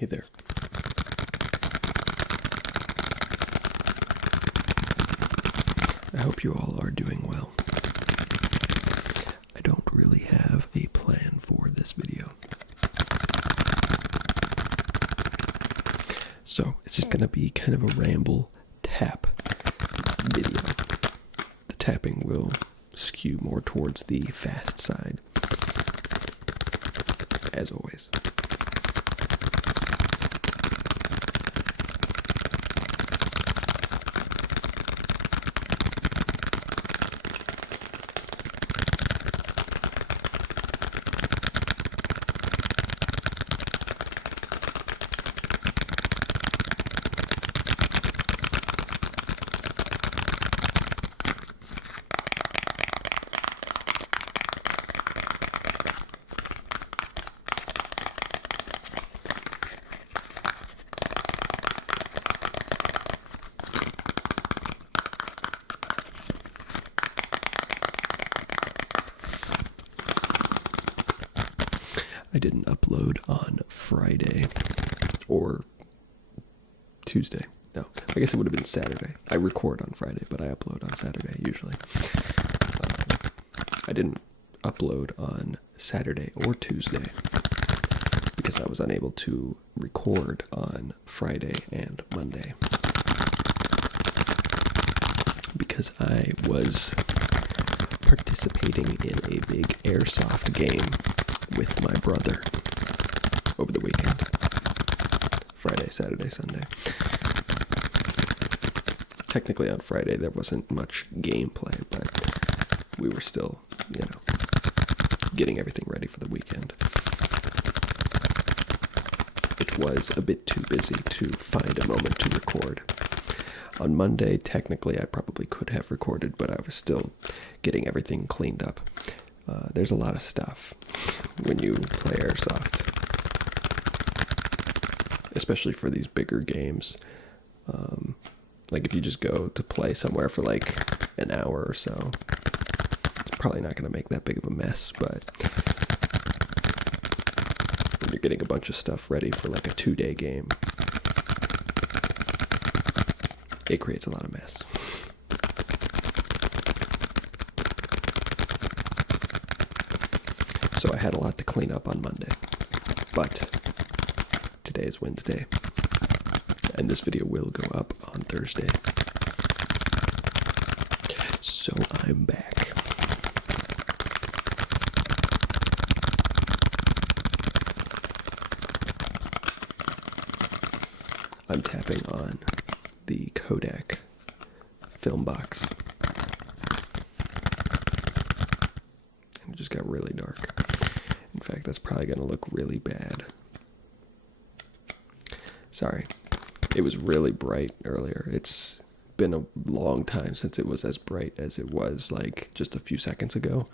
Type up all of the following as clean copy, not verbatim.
Hey there. I hope you all are doing well. I don't really have a plan for this video, so it's just going to be kind of a ramble tap video. The tapping will skew more towards the fast side, as always. I didn't upload on Friday or Tuesday. No, I guess it would have been Saturday. I record on Friday, but I upload on Saturday usually. I didn't upload on Saturday or Tuesday because I was unable to record on Friday and Monday because I was participating in a big Airsoft game with my brother over the weekend. Friday, Saturday, Sunday. Technically on Friday there wasn't much gameplay, but we were still, getting everything ready for the weekend. It was a bit too busy to find a moment to record. On Monday, technically I probably could have recorded, but I was still getting everything cleaned up. There's a lot of stuff when you play Airsoft, especially for these bigger games. Like if you just go to play somewhere for like an hour or so, it's probably not going to make that big of a mess, but when you're getting a bunch of stuff ready for like a 2-day game, it creates a lot of mess. So I had a lot to clean up on Monday, but today is Wednesday, and this video will go up on Thursday. So I'm back. I'm tapping on the Kodak film box. And it just got really dark. In fact, that's probably going to look really bad. Sorry. It was really bright earlier. It's been a long time since it was as bright as it was like just a few seconds ago.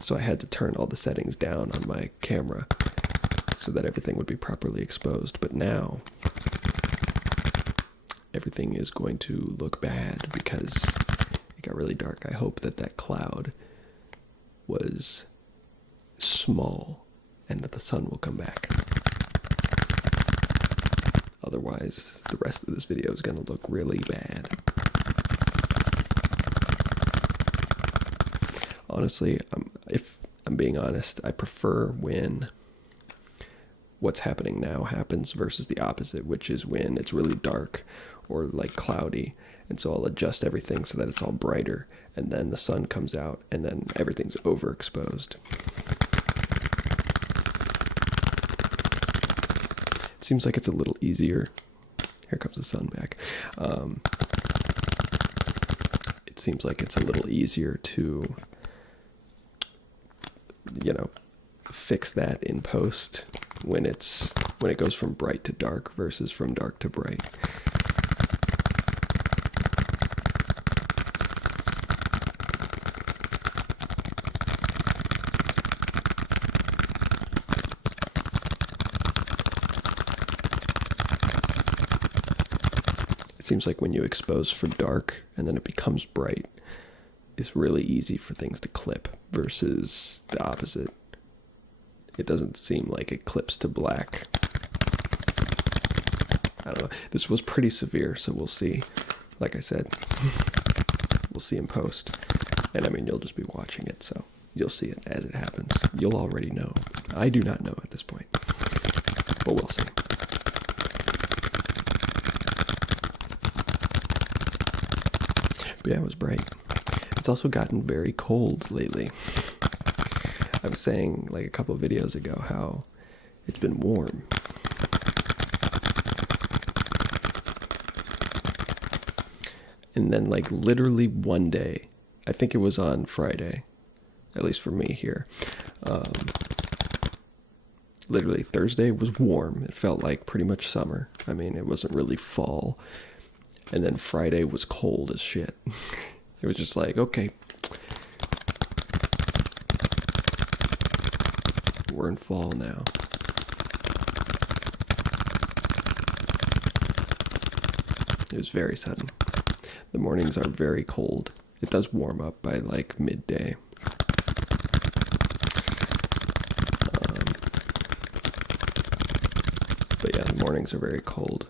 So I had to turn all the settings down on my camera so that everything would be properly exposed. But now everything is going to look bad because it got really dark. I hope that that cloud was small and that the sun will come back. Otherwise, the rest of this video is going to look really bad. Honestly, if I'm being honest, I prefer when what's happening now happens versus the opposite, which is when it's really dark or like cloudy, and so I'll adjust everything so that it's all brighter, and then the sun comes out and then everything's overexposed. It seems like it's a little easier. Here comes the sun back. It seems like it's a little easier to fix that in post when it goes from bright to dark versus from dark to bright. It seems like when you expose for dark and then it becomes bright, it's really easy for things to clip versus the opposite. It doesn't seem like it clips to black. don't know. This was pretty severe, so we'll see. Like I said, we'll see in post. And I mean, you'll just be watching it, so you'll see it as it happens. You'll already know. I do not know at this point, but we'll see. But yeah, it was bright. It's also gotten very cold lately. I was saying like a couple of videos ago how it's been warm. And then like literally one day, I think it was on Friday, at least for me here, literally Thursday was warm. It felt like pretty much summer. I mean, it wasn't really fall. And then Friday was cold as shit. It was just like, okay, we're in fall now. It was very sudden. The mornings are very cold. It does warm up by like midday. But yeah, the mornings are very cold,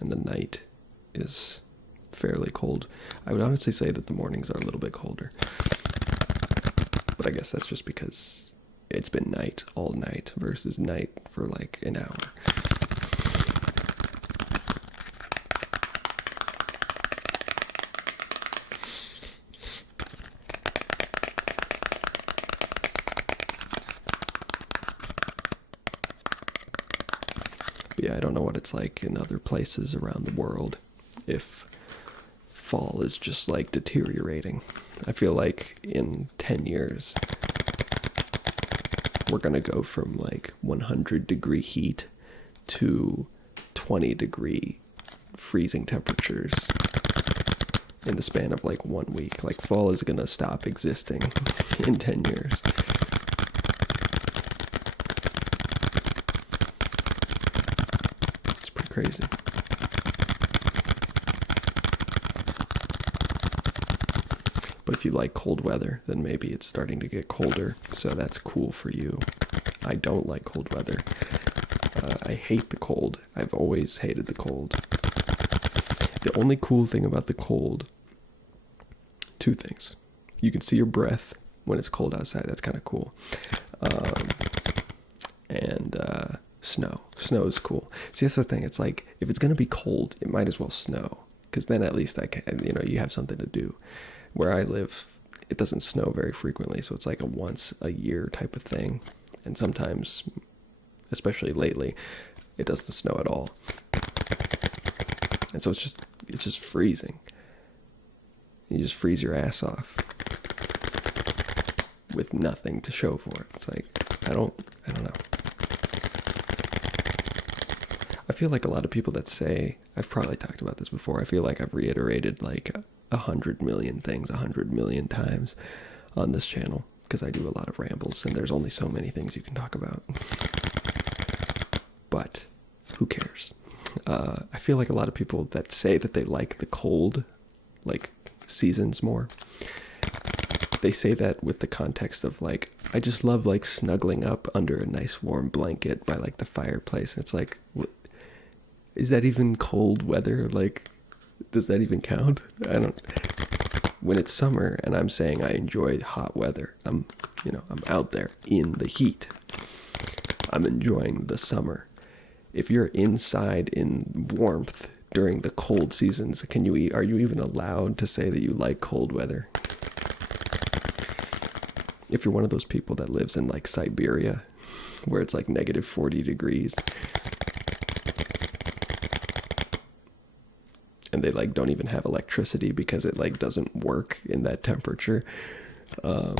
and the night is fairly cold. I would honestly say that the mornings are a little bit colder. But I guess that's just because it's been night all night versus night for like an hour. But yeah, I don't know what it's like in other places around the world if fall is just like deteriorating. I feel like in 10 years we're gonna go from like 100-degree heat to 20-degree freezing temperatures in the span of like 1 week. Like fall is gonna stop existing in 10 years. It's pretty crazy. But if you like cold weather, then maybe it's starting to get colder, so that's cool for you. I don't like cold weather. I hate the cold. I've always hated the cold. The only cool thing about the cold, two things. You can see your breath when it's cold outside. That's kind of cool. And snow. Snow is cool. See, that's the thing. It's like, if it's going to be cold, it might as well snow, because then at least you have something to do. Where I live, it doesn't snow very frequently, so it's like a once a year type of thing. And sometimes, especially lately, it doesn't snow at all. And so it's just freezing. You just freeze your ass off with nothing to show for it. It's like, I don't know. I feel like a lot of people that say, I've probably talked about this before, I feel like I've reiterated like 100 million things 100 million times on this channel, because I do a lot of rambles and there's only so many things you can talk about. But who cares? I feel like a lot of people that say that they like the cold, like seasons more, they say that with the context of like, I just love like snuggling up under a nice warm blanket by like the fireplace. It's like, is that even cold weather? Like, does that even count? When it's summer and I'm saying I enjoy hot weather, I'm out there in the heat. I'm enjoying the summer. If you're inside in warmth during the cold seasons, are you even allowed to say that you like cold weather? If you're one of those people that lives in like Siberia, where it's like negative 40 degrees, and they like don't even have electricity because it like doesn't work in that temperature, then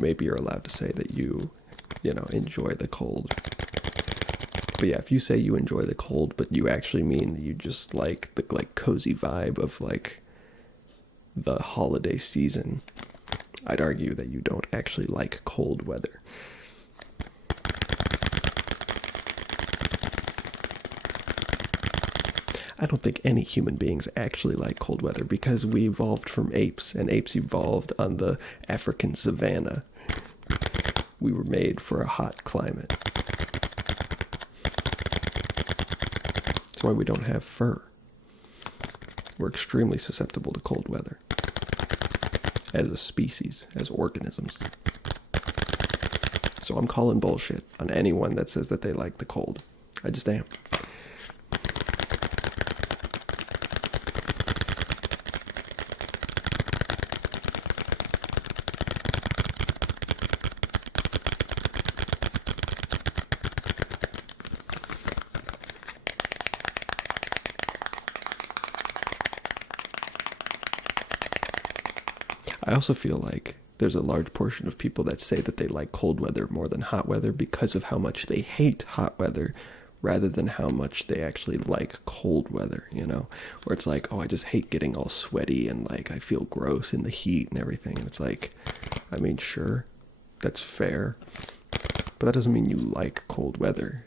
maybe you're allowed to say that you enjoy the cold. But yeah, if you say you enjoy the cold, but you actually mean that you just like the like cozy vibe of like the holiday season, I'd argue that you don't actually like cold weather. I don't think any human beings actually like cold weather, because we evolved from apes, and apes evolved on the African savanna. We were made for a hot climate. why we don't have fur. We're extremely susceptible to cold weather as a species, as organisms. So I'm calling bullshit on anyone that says that they like the cold. I just am. I also feel like there's a large portion of people that say that they like cold weather more than hot weather because of how much they hate hot weather rather than how much they actually like cold weather, you know? Where it's like, oh, I just hate getting all sweaty and like I feel gross in the heat and everything. And it's like, I mean, sure, that's fair. But that doesn't mean you like cold weather.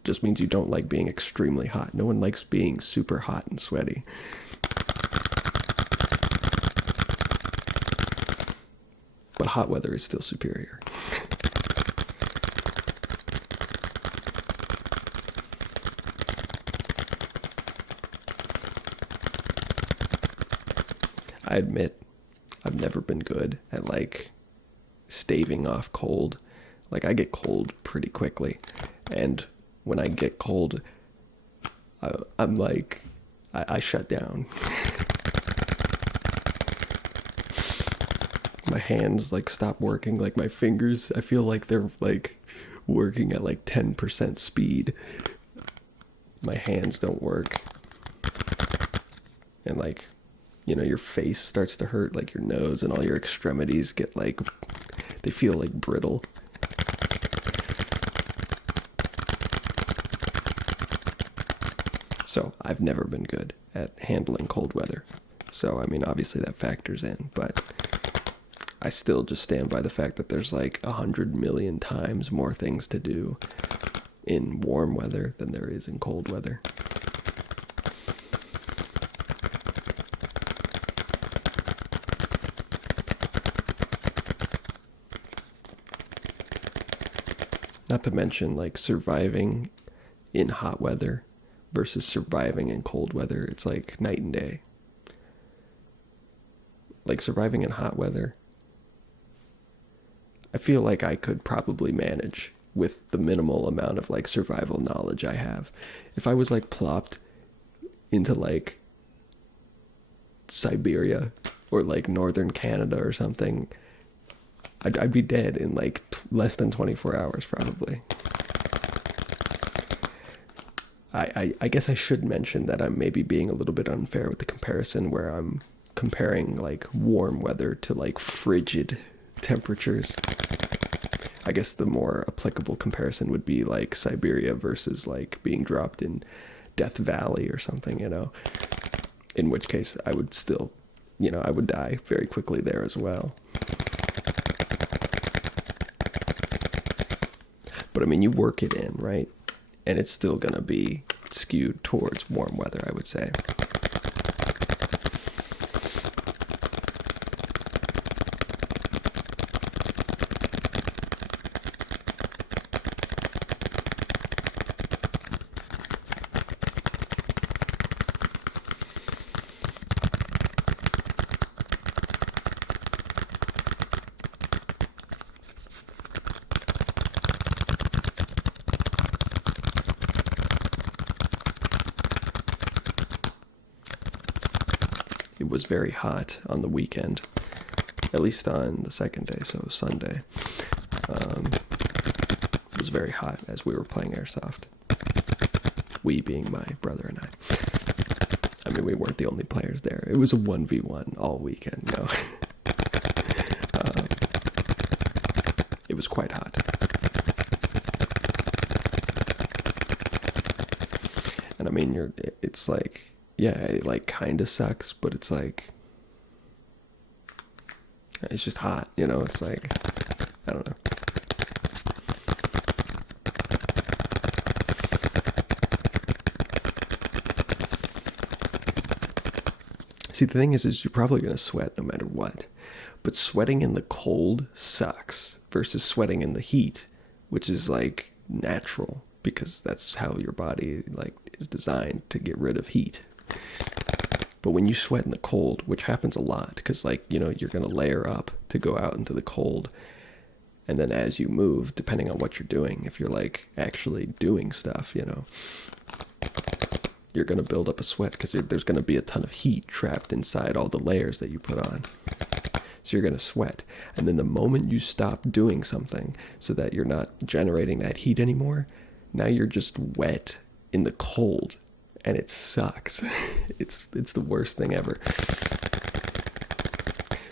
It just means you don't like being extremely hot. No one likes being super hot and sweaty. But hot weather is still superior. I admit, I've never been good at like staving off cold. Like I get cold pretty quickly. And when I get cold, I'm like, I shut down. My hands like stop working, like my fingers, I feel like they're like working at like 10% speed. My hands don't work. And like, you know, your face starts to hurt, like your nose and all your extremities get like, they feel like brittle. So I've never been good at handling cold weather. So, I mean, obviously that factors in, but I still just stand by the fact that there's like 100 million times more things to do in warm weather than there is in cold weather. Not to mention like surviving in hot weather versus surviving in cold weather. It's like night and day. Like surviving in hot weather, I feel like I could probably manage with the minimal amount of like survival knowledge I have. If I was like plopped into like Siberia or like northern Canada or something, I'd be dead in like less than 24 hours probably. I guess I should mention that I'm maybe being a little bit unfair with the comparison where I'm comparing like warm weather to like frigid temperatures. I guess the more applicable comparison would be like Siberia versus like being dropped in Death Valley or something, you know, in which case I would still, you know, I would die very quickly there as well. But I mean, you work it in, right? And it's still going to be skewed towards warm weather, I would say. It was very hot on the weekend, at least on the second day, so Sunday. It was very hot as we were playing Airsoft. We being my brother and I. I mean, we weren't the only players there. It was a 1v1 all weekend, you know. It was quite hot. And I mean, it's like, yeah, it like kind of sucks, but it's like, it's just hot, you know, it's like, I don't know. See, the thing is you're probably going to sweat no matter what, but sweating in the cold sucks versus sweating in the heat, which is like natural. because that's how your body like is designed to get rid of heat. But when you sweat in the cold, which happens a lot, because like, you know, you're going to layer up to go out into the cold. And then as you move, depending on what you're doing, if you're like actually doing stuff, you know, you're going to build up a sweat because there's going to be a ton of heat trapped inside all the layers that you put on. So you're going to sweat. And then the moment you stop doing something so that you're not generating that heat anymore, now you're just wet in the cold. And it sucks. It's the worst thing ever.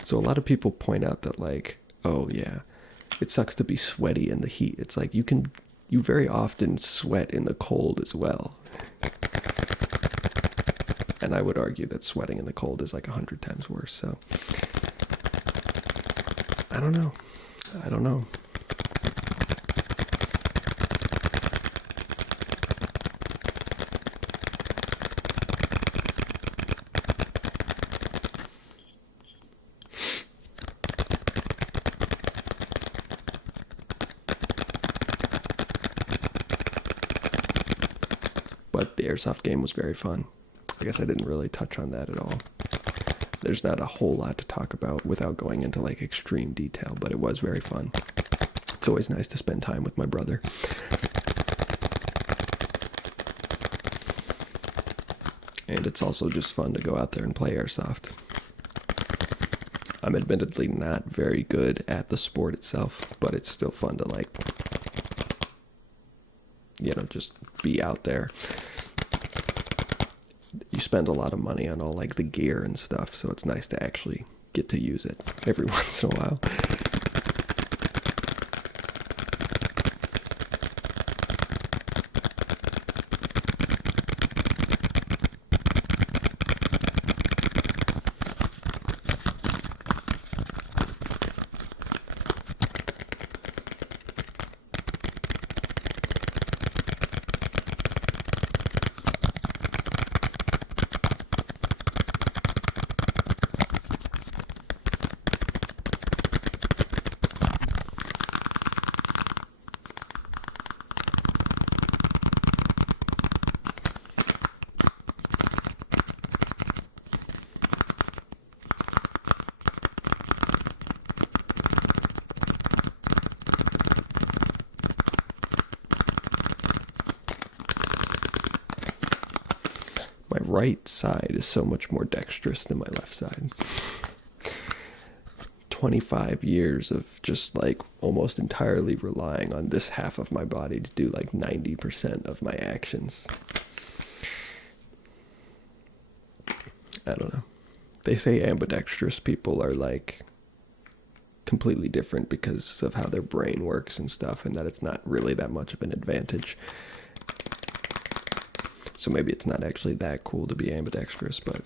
So a lot of people point out that like, oh yeah, it sucks to be sweaty in the heat. It's like you very often sweat in the cold as well. And I would argue that sweating in the cold is like 100 times worse. So I don't know. But the Airsoft game was very fun. I guess I didn't really touch on that at all. There's not a whole lot to talk about without going into like extreme detail, but it was very fun. It's always nice to spend time with my brother. And it's also just fun to go out there and play Airsoft. I'm admittedly not very good at the sport itself, but it's still fun to like, you know, just be out there. You spend a lot of money on all like the gear and stuff, so it's nice to actually get to use it every once in a while. My right side is so much more dexterous than my left side. 25 years of just like almost entirely relying on this half of my body to do like 90% of my actions. I don't know. They say ambidextrous people are like completely different because of how their brain works and stuff, and that it's not really that much of an advantage. So maybe it's not actually that cool to be ambidextrous, but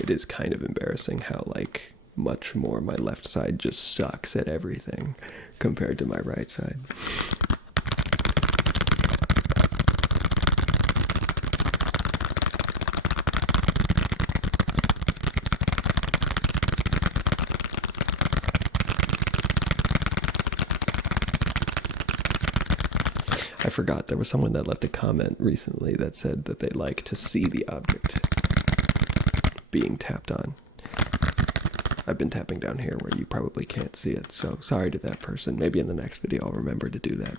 it is kind of embarrassing how like much more my left side just sucks at everything compared to my right side. I forgot, there was someone that left a comment recently that said that they like to see the object being tapped on. I've been tapping down here where you probably can't see it, so sorry to that person. Maybe in the next video I'll remember to do that,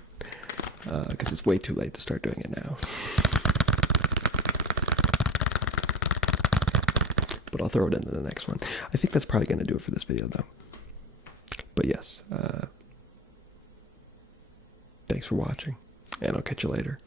because it's way too late to start doing it now. But I'll throw it into the next one. I think that's probably going to do it for this video, though. But yes, thanks for watching, and I'll catch you later.